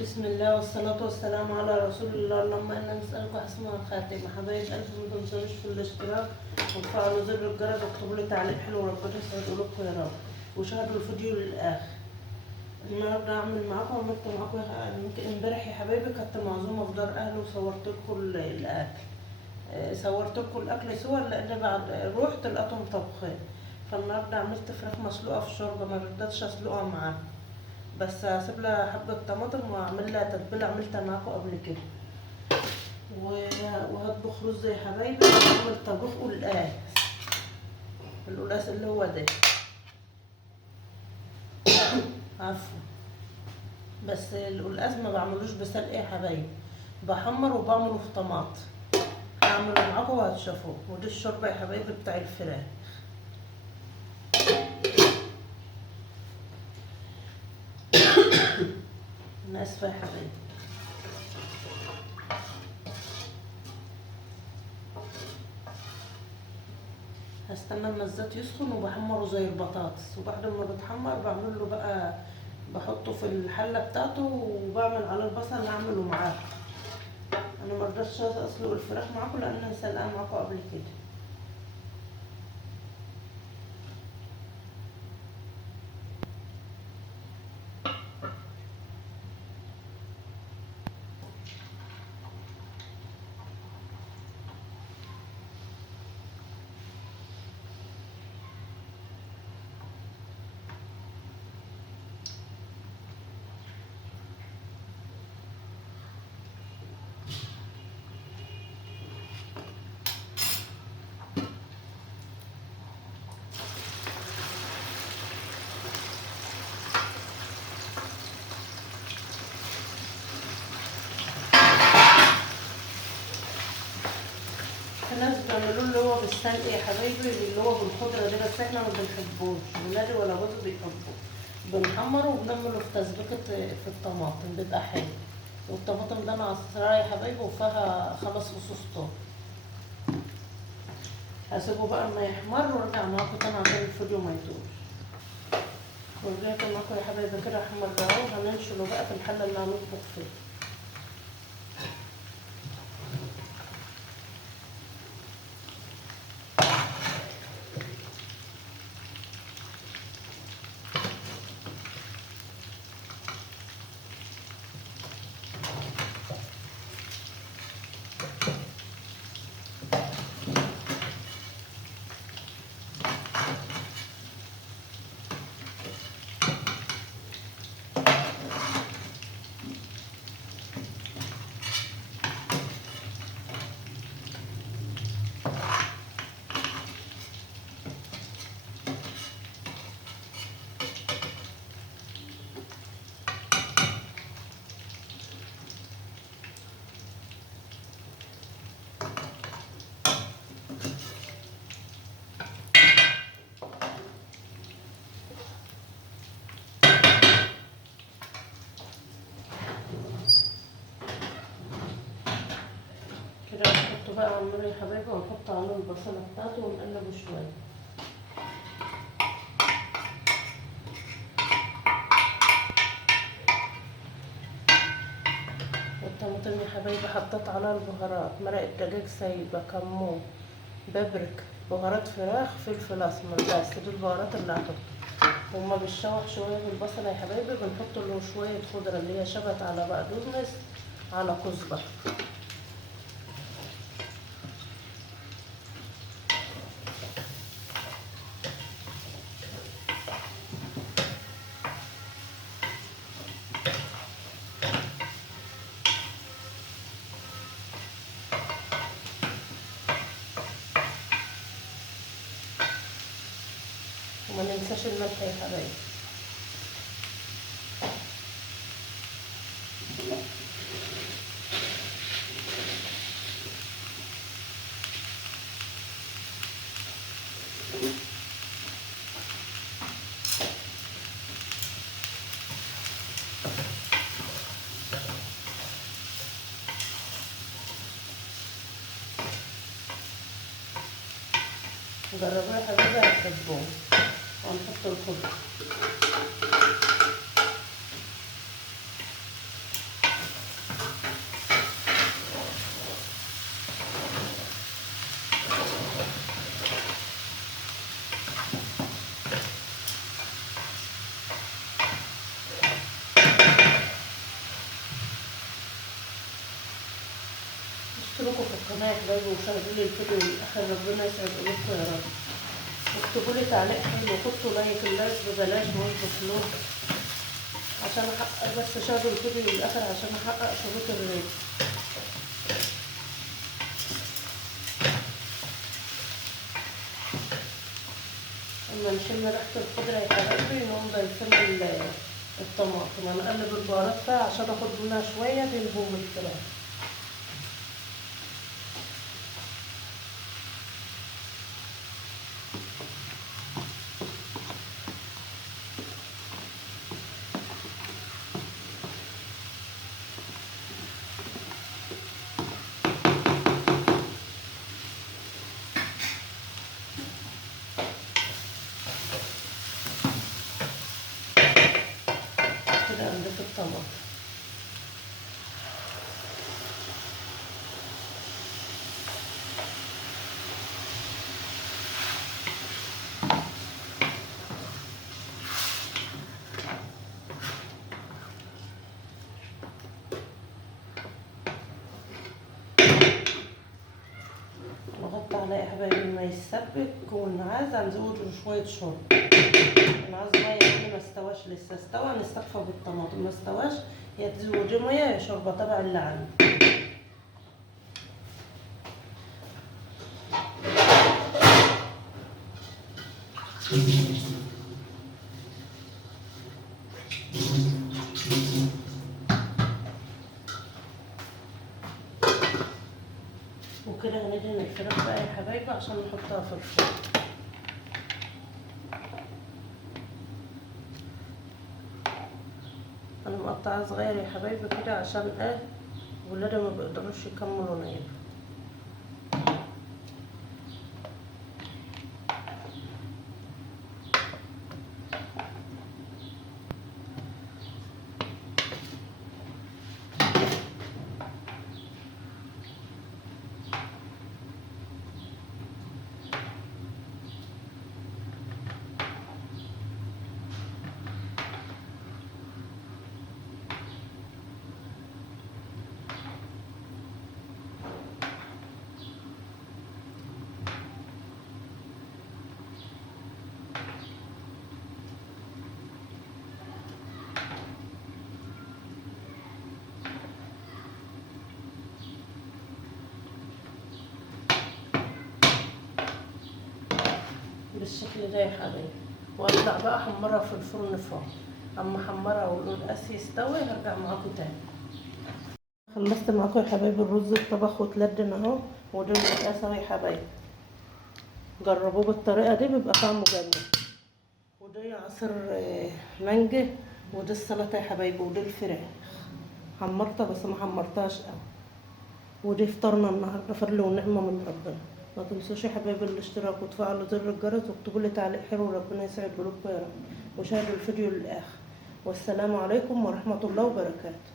بسم الله والصلاة والسلام على رسول الله. اللهم إنا نسألك حسن الخاتمة. حبايب قلبي، ما تنسونيش في الاشتراك وتفعلوا زر الجرس واكتبوا لي تعليق حلو، وربنا يسعد قلوبكم يا رب، وشاهدوا الفيديو للآخر. النهارده هعمل معاكم، عملت معاكم يمكن امبارح يا حبايبي كنت معزومة في دار أهلي وصورت لكم الأكل. صورت لكم الأكل صور لأن بعد روحت لقيتهم طبخين. فالنهارده عملت فراخ مسلوقة في شوربة، ما رضيتش أسلقها معاها، بس هسيب لها حبة طماطم واعمل لها تتبيلة عملتها معاكم قبل كده. وهطبخ رز يا حبايبي، واعمل طبيخ قلقاس. القلقاس اللي هو ده، عفوا. بس القلقاس ما بعملوش بسلق يا حبايبي، بحمر وبعمله في طماطم. هعمله معاكم وهتشوفوه. ودي الشوربة يا حبايبي بتاع الفراخ. انا اسفة يا حبايبي. هستنى اما الزيت يسخن وبحمره زي البطاطس، وبعد ما بتحمر بعمل له بقى، بحطه في الحله بتاعته وبعمل على البصل اللي اعمله معاه. انا مرضتش اسلق الفراخ معاكم لان انا سلقاها معاكم قبل كده. في ناس بيعملوه اللي هو بالسلق يا حبايبي، اللي هو بالخضره ده، بس احنا ما بنحبوش، ولادي ولا جوزي بيحبوه. بنحمره وبنعمله في تسبيكه في الطماطم، بيبقى حلو. والطماطم ده انا عصراها يا حبايبي وفيها 5 فصوص توم. هسيبه بقى اما يحمر وارجع معاكم تاني عشان الفيديو ما يطولش. ورجعت معاكم يا حبايبي كده احمر ده اهو. هننشله بقى في الحله اللي هنطبخ فيها. كده هنحطه بقى على النار يا حبايبي، ونحط عليه البصلة بتاعته ونقلبه شوية. والطماطم يا حبايبي حطيت عليها البهارات، مرق الدجاج سايبة، كمون، بابريكا، بهارات فراخ، فلفل اسمر، بس دي البهارات اللي هحطها. وما بيتشوح شوية بالبصلة يا حبايبي بنحط له شوية خضرة اللي هي شبت، على بقدونس، على كزبرة. وما ننساش الملح يا حبايبي. جربوها يا حبايبي هتحبوه. وهنحط الخضرة. اشتركوا في القناة يا حبايبي وشاهدوا لي الفيديو للآخر، ربنا يسعد قلوبكم يا رب. واكتبوا لي تعليق حلو وحطوا لايك، اللايك ببلاش مش بفلوس، عشان احقق بس شاهدوا الفيديو للآخر عشان احقق شروط الريت. اما نشم ريحة الخضرة يا حبايبي نقوم ضايفين الطماطم. انا اقلب البهارات فيها عشان اخد منها شوية بينهم الفراخ. كده قلبت الطماطم. نغطي عليه يا حبايبي ما يتسبك، والنعاس هنزود له شوية شوربة. النعاس مية اللي ما استواش لسه، استوى نستكفى بالطماطم، ما استواش يا تزودي مية يا شوربة تبع اللي عندي. وكده هندهن الفراخ بقى يا حبايبي عشان نحطها في الفرن. انا مقطعه صغير يا حبايبي كده عشان ولادي ما بيقدروش يكملوا نايم. بالشكل ده يا حبايبي، واطلع بقى احمرها في الفرن فوق. اما احمرها والقلقاس يستوي هرجع معاكم تاني. خلصت معاكم يا حبايبي الرز الطبخ واتلدن اهو، وده القلقاس اهو يا حبايبي. جربوه بالطريقه دي بيبقى طعمه جميل. وده عصير مانجا، وده السلطه يا حبايبي، وده الفراخ حمرتها بس ما حمرتهاش قوي. ودي فطرنا النهارده فضل ونعمه من ربنا. ما تنسوش يا حبايبي الاشتراك وتفعلوا زر الجرس واكتبوا لي تعليق حلو، وربنا يسعد قلوبكم يا رب. وشاهدوا الفيديو للاخر. والسلام عليكم ورحمه الله وبركاته.